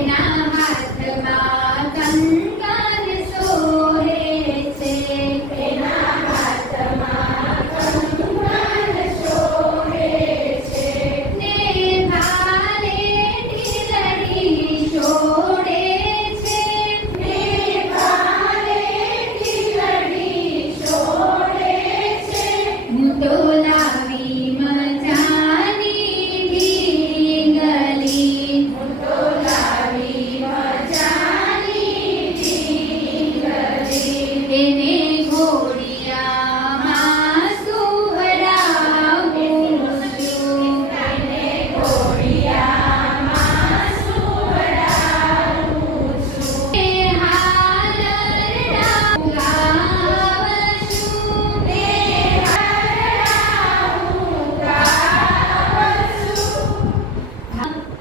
na ma